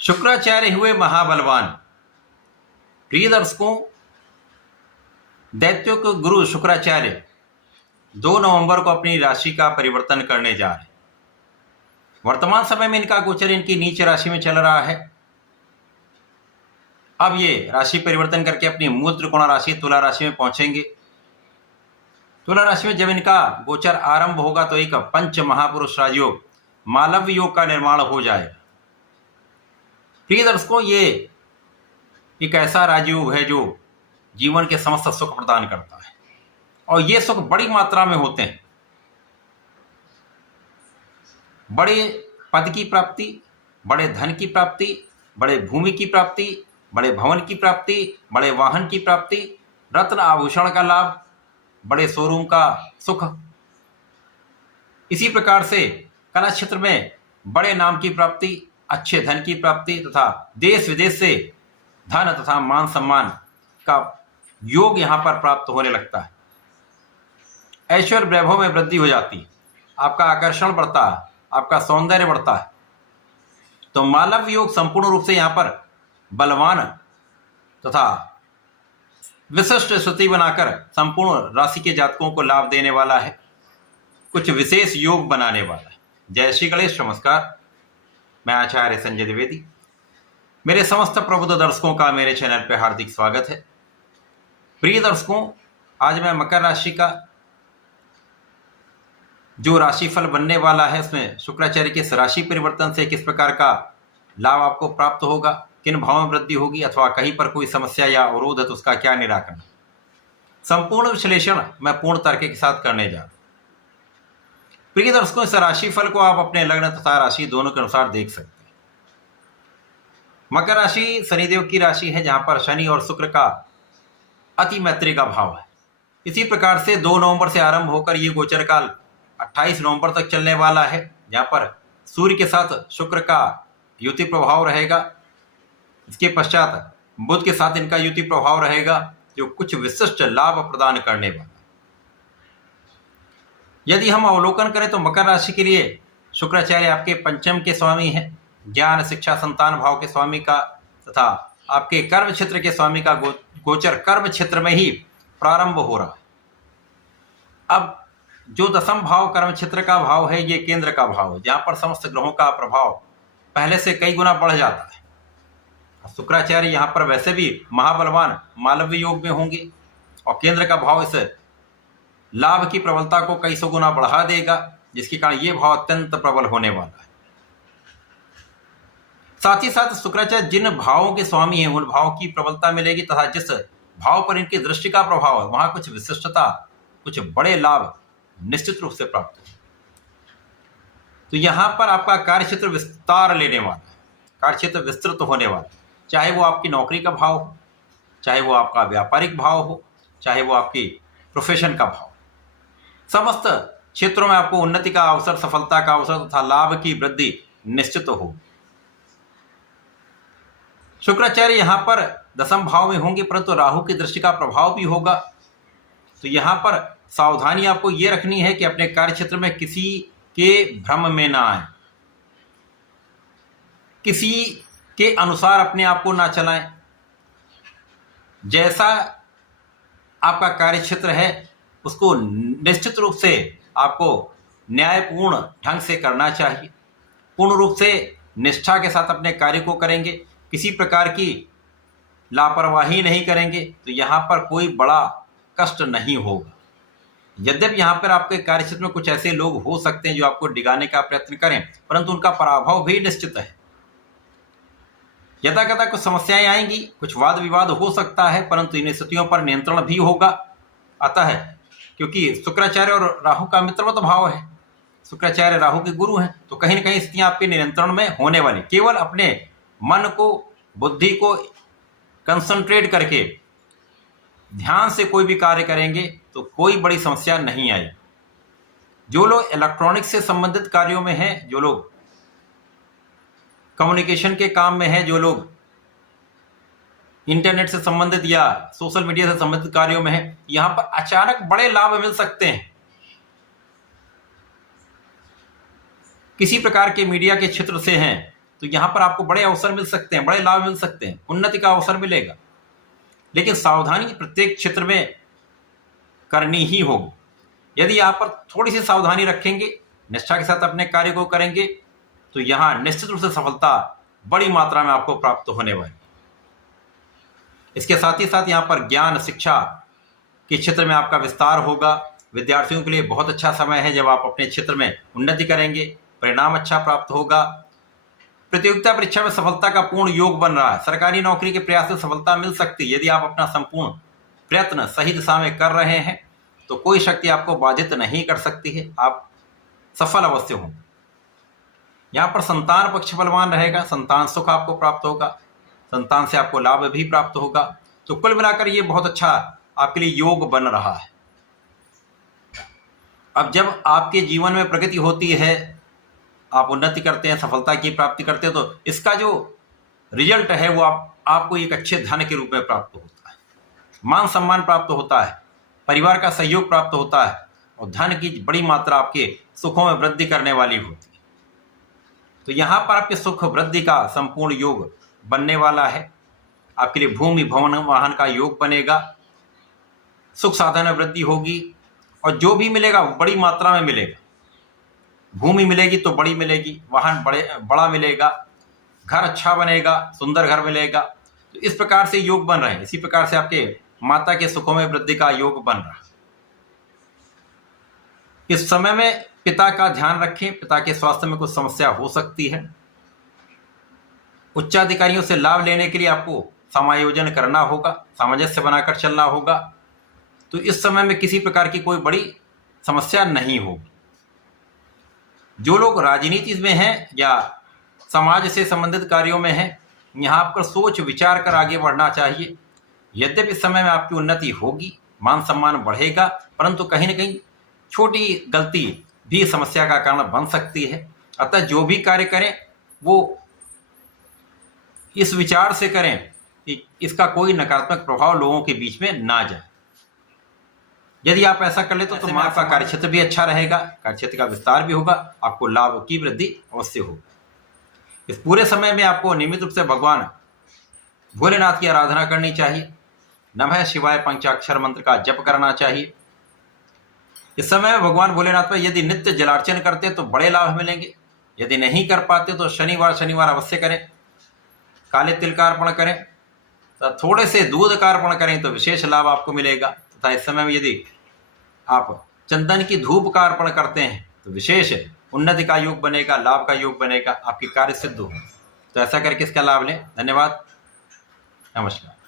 शुक्राचार्य हुए महाबलवान। प्रिय दर्शकों, दैत्यों के गुरु शुक्राचार्य 2 नवंबर को अपनी राशि का परिवर्तन करने जा रहे हैं। वर्तमान समय में इनका गोचर इनकी नीच राशि में चल रहा है। अब ये राशि परिवर्तन करके अपनी मूल त्रिकोण राशि तुला राशि में पहुंचेंगे। तुला राशि में जब इनका गोचर आरंभ होगा तो एक पंच महापुरुष राजयोग मालव्य योग का निर्माण हो जाएगा। प्रिय दर्शकों, ये एक ऐसा राजयोग है जो जीवन के समस्त सुख प्रदान करता है और ये सुख बड़ी मात्रा में होते हैं। बड़े पद की प्राप्ति, बड़े धन की प्राप्ति, बड़े भूमि की प्राप्ति, बड़े भवन की प्राप्ति, बड़े वाहन की प्राप्ति, रत्न आभूषण का लाभ, बड़े शोरूम का सुख। इसी प्रकार से कला क्षेत्र में बड़े नाम की प्राप्ति, अच्छे धन की प्राप्ति तथा देश विदेश से धन तथा मान सम्मान का योग यहाँ पर प्राप्त होने लगता है। ऐश्वर्य वैभव में वृद्धि हो जाती है, आपका आकर्षण बढ़ता है, आपका सौंदर्य बढ़ता है। तो मालव्य योग संपूर्ण रूप से यहाँ पर बलवान तथा विशिष्ट स्थिति बनाकर संपूर्ण राशि के जातकों को लाभ देने वाला है, कुछ विशेष योग बनाने वाला है। जय श्री गणेश। नमस्कार, मैं आचार्य संजय द्विवेदी। मेरे समस्त प्रबुद्ध दर्शकों का मेरे चैनल पर हार्दिक स्वागत है। प्रिय दर्शकों, आज मैं मकर राशि का जो राशिफल बनने वाला है उसमें शुक्राचार्य के राशि परिवर्तन से किस प्रकार का लाभ आपको प्राप्त होगा, किन भावों में वृद्धि होगी अथवा कहीं पर कोई समस्या या अवरोध है तो उसका क्या निराकरण, संपूर्ण विश्लेषण मैं पूर्ण तर्क के साथ करने जा रहा हूं। प्रिय दर्शकों, इस राशिफल को आप अपने लग्न तथा राशि दोनों के अनुसार देख सकते हैं। मकर राशि शनिदेव की राशि है, जहां पर शनि और शुक्र का अति मैत्री का भाव है। इसी प्रकार से 2 नवंबर से आरंभ होकर ये गोचर काल 28 नवंबर तक चलने वाला है, जहां पर सूर्य के साथ शुक्र का युति प्रभाव रहेगा। इसके पश्चात बुध के साथ इनका युति प्रभाव रहेगा, जो कुछ विशिष्ट लाभ प्रदान करने वाला। यदि हम अवलोकन करें तो मकर राशि के लिए शुक्राचार्य आपके पंचम के स्वामी हैं, ज्ञान शिक्षा संतान भाव के स्वामी का तथा आपके कर्म क्षेत्र के स्वामी का गोचर कर्म क्षेत्र में ही प्रारंभ हो रहा है। अब जो दशम भाव कर्म क्षेत्र का भाव है, ये केंद्र का भाव है, जहां पर समस्त ग्रहों का प्रभाव पहले से कई गुना बढ़ जाता है। शुक्राचार्य यहाँ पर वैसे भी महाबलवान मालव्य योग में होंगे और केंद्र का भाव इस लाभ की प्रबलता को कई सौ गुना बढ़ा देगा, जिसके कारण ये भाव अत्यंत प्रबल होने वाला है। साथ ही साथ शुक्राचार्य जिन भावों के स्वामी हैं उन भावों की प्रबलता मिलेगी तथा जिस भाव पर इनकी दृष्टि का प्रभाव है वहां कुछ विशिष्टता, कुछ बड़े लाभ निश्चित रूप से प्राप्त हो। तो यहां पर आपका कार्यक्षेत्र विस्तार लेने वाला है, कार्यक्षेत्र विस्तृत होने वाला है। चाहे वो आपकी नौकरी का भाव हो, चाहे वो आपका व्यापारिक भाव हो, चाहे वो आपकी प्रोफेशन का भाव, समस्त क्षेत्रों में आपको उन्नति का अवसर, सफलता का अवसर तथा लाभ की वृद्धि निश्चित हो। शुक्राचार्य यहाँ पर दशम भाव में होंगे, परंतु राहु की दृष्टि का प्रभाव भी होगा। तो यहाँ पर सावधानी आपको ये रखनी है कि अपने कार्य क्षेत्र में किसी के भ्रम में ना आए, किसी के अनुसार अपने आप को ना चलाएं। जैसा आपका कार्य क्षेत्र है उसको निश्चित रूप से आपको न्यायपूर्ण ढंग से करना चाहिए। पूर्ण रूप से निष्ठा के साथ अपने कार्य को करेंगे, किसी प्रकार की लापरवाही नहीं करेंगे तो यहाँ पर कोई बड़ा कष्ट नहीं होगा। यद्यपि यहाँ पर आपके कार्यक्षेत्र में कुछ ऐसे लोग हो सकते हैं जो आपको डिगाने का प्रयत्न करें, परंतु उनका पराभव भी निश्चित है। यथा कथा कुछ समस्याएं आएंगी, कुछ वाद विवाद हो सकता है, परंतु इन स्थितियों पर नियंत्रण भी होगा। अतः क्योंकि शुक्राचार्य और राहु का मित्रवत भाव है, शुक्राचार्य राहु के गुरु हैं, तो कहीं ना कहीं स्थितियां आपके नियंत्रण में होने वाली। केवल अपने मन को, बुद्धि को कंसंट्रेट करके ध्यान से कोई भी कार्य करेंगे तो कोई बड़ी समस्या नहीं आएगी। जो लोग इलेक्ट्रॉनिक्स से संबंधित कार्यों में हैं, जो लोग कम्युनिकेशन के काम में हैं, जो लोग इंटरनेट से संबंधित या सोशल मीडिया से संबंधित कार्यों में हैं, यहां पर अचानक बड़े लाभ मिल सकते हैं। किसी प्रकार के मीडिया के क्षेत्र से हैं तो यहाँ पर आपको बड़े अवसर मिल सकते हैं, बड़े लाभ मिल सकते हैं, उन्नति का अवसर मिलेगा। लेकिन सावधानी प्रत्येक क्षेत्र में करनी ही होगी। यदि यहाँ पर थोड़ी सी सावधानी रखेंगे, निष्ठा के साथ अपने कार्य को करेंगे, तो यहाँ निश्चित रूप से सफलता बड़ी मात्रा में आपको प्राप्त होने वाली। इसके साथ ही साथ यहाँ पर ज्ञान शिक्षा के क्षेत्र में आपका विस्तार होगा। विद्यार्थियों के लिए बहुत अच्छा समय है, जब आप अपने क्षेत्र में उन्नति करेंगे, परिणाम अच्छा प्राप्त होगा। प्रतियोगिता परीक्षा में सफलता का पूर्ण योग बन रहा है। सरकारी नौकरी के प्रयास से सफलता मिल सकती है। यदि आप अपना संपूर्ण प्रयत्न सही दिशा में कर रहे हैं तो कोई शक्ति आपको बाधित नहीं कर सकती है, आप सफल अवश्य हों। यहाँ पर संतान पक्ष बलवान रहेगा, संतान सुख आपको प्राप्त होगा, संतान से आपको लाभ भी प्राप्त होगा। तो कुल मिलाकर ये बहुत अच्छा आपके लिए योग बन रहा है। अब जब आपके जीवन में प्रगति होती है, आप उन्नति करते हैं, सफलता की प्राप्ति करते हैं, तो इसका जो रिजल्ट है वो आपको एक अच्छे धन के रूप में प्राप्त होता है, मान सम्मान प्राप्त होता है, परिवार का सहयोग प्राप्त होता है, और धन की बड़ी मात्रा आपके सुखों में वृद्धि करने वाली होती है। तो यहाँ पर आपके सुख वृद्धि का संपूर्ण योग बनने वाला है। आपके लिए भूमि भवन वाहन का योग बनेगा, सुख साधन में वृद्धि होगी, और जो भी मिलेगा वो बड़ी मात्रा में मिलेगा। भूमि मिलेगी तो बड़ी मिलेगी, वाहन बड़ा मिलेगा, घर अच्छा बनेगा, सुंदर घर मिलेगा। तो इस प्रकार से योग बन रहे हैं। इसी प्रकार से आपके माता के सुखों में वृद्धि का योग बन रहा है। इस समय में पिता का ध्यान रखें, पिता के स्वास्थ्य में कुछ समस्या हो सकती है। उच्चाधिकारियों से लाभ लेने के लिए आपको समायोजन करना होगा, सामंजस्य बनाकर चलना होगा। तो इस समय में किसी प्रकार की कोई बड़ी समस्या नहीं होगी। जो लोग राजनीति में हैं या समाज से संबंधित कार्यों में हैं, यहाँ पर सोच विचार कर आगे बढ़ना चाहिए। यद्यपि इस समय में आपकी उन्नति होगी, मान सम्मान बढ़ेगा, परंतु कहीं न कहीं छोटी गलती भी समस्या का कारण बन सकती है। अतः जो भी कार्य करें वो इस विचार से करें कि इसका कोई नकारात्मक प्रभाव लोगों के बीच में ना जाए। यदि आप ऐसा कर ले तो आपका कार्यक्षेत्र भी अच्छा रहेगा, कार्यक्षेत्र का विस्तार भी होगा, आपको लाभ की वृद्धि अवश्य होगी। इस पूरे समय में आपको नियमित रूप से भगवान भोलेनाथ की आराधना करनी चाहिए। नमः शिवाय पंचाक्षर मंत्र का जप करना चाहिए। इस समय में भगवान भोलेनाथ पर यदि नित्य जलार्चन करते तो बड़े लाभ मिलेंगे। यदि नहीं कर पाते तो शनिवार अवश्य करें, काले तिल का अर्पण करें, तो थोड़े से दूध का अर्पण करें तो विशेष लाभ आपको मिलेगा। तथा इस समय में यदि आप चंदन की धूप का अर्पण करते हैं तो विशेष उन्नति का योग बनेगा, लाभ का योग बनेगा, आपकी कार्य सिद्ध हो। तो ऐसा करके इसका लाभ लें। धन्यवाद, नमस्कार।